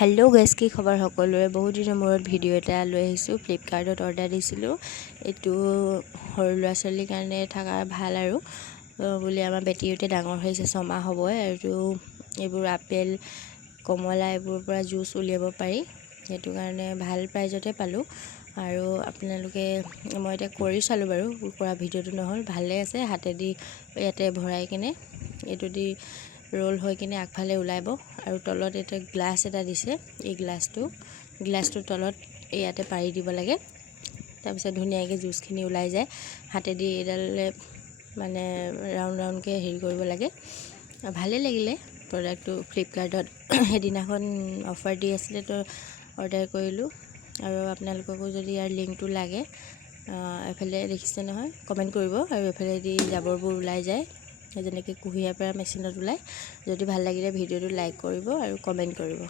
Hello' guys, কি খবৰ সকলোৰে? বহুত দিনৰ মূৰত ভিডিঅ' এটা লৈ আহিছোঁ। ফ্লিপকাৰ্টত অৰ্ডাৰ দিছিলোঁ। এইটো সৰু ল'ৰা ছোৱালীৰ কাৰণে থকা ভাল আৰু বুলি আমাৰ বেটীহঁতে ডাঙৰ হৈছে, 6 মাহ হ'বই। আৰু এইবোৰ আপেল, কমলা এইবোৰৰ পৰা জুচ উলিয়াব পাৰি। সেইটো কাৰণে ভাল প্ৰাইজতে পালোঁ। আৰু আপোনালোকে, মই এতিয়া কৰি চালোঁ বাৰু, কৰা ভিডিঅ'টো নহ'ল, ভালে আছে। হাতেদি ইয়াতে ভৰাই কিনে এইটো দি ৰোল হৈ কিনে আগফালে ওলাব। আৰু তলত এটা গ্লাছ এটা দিছে। এই গ্লাছটোৰ তলত ইয়াতে পাৰি দিব লাগে। তাৰপিছত ধুনীয়াকৈ জুচখিনি ওলাই যায়। হাতেদি এইডালে মানে ৰাউণ্ডকৈ হেৰি কৰিব লাগে। ভালেই লাগিলে প্ৰডাক্টটো। ফ্লিপকাৰ্টত সেইদিনাখন অফাৰ দি আছিলে, তো অৰ্ডাৰ কৰিলোঁ। আৰু আপোনালোককো যদি ইয়াৰ লিংকটো লাগে, এফালে দেখিছে নহয়, কমেণ্ট কৰিব। আৰু এফালেদি জাবৰবোৰ ওলাই যায়, যেনেকৈ কুঁহিয়াৰ পৰা মেচিনত ওলায়। যদি ভাল লাগিলে ভিডিঅ'টো লাইক কৰিব আৰু কমেণ্ট কৰিব।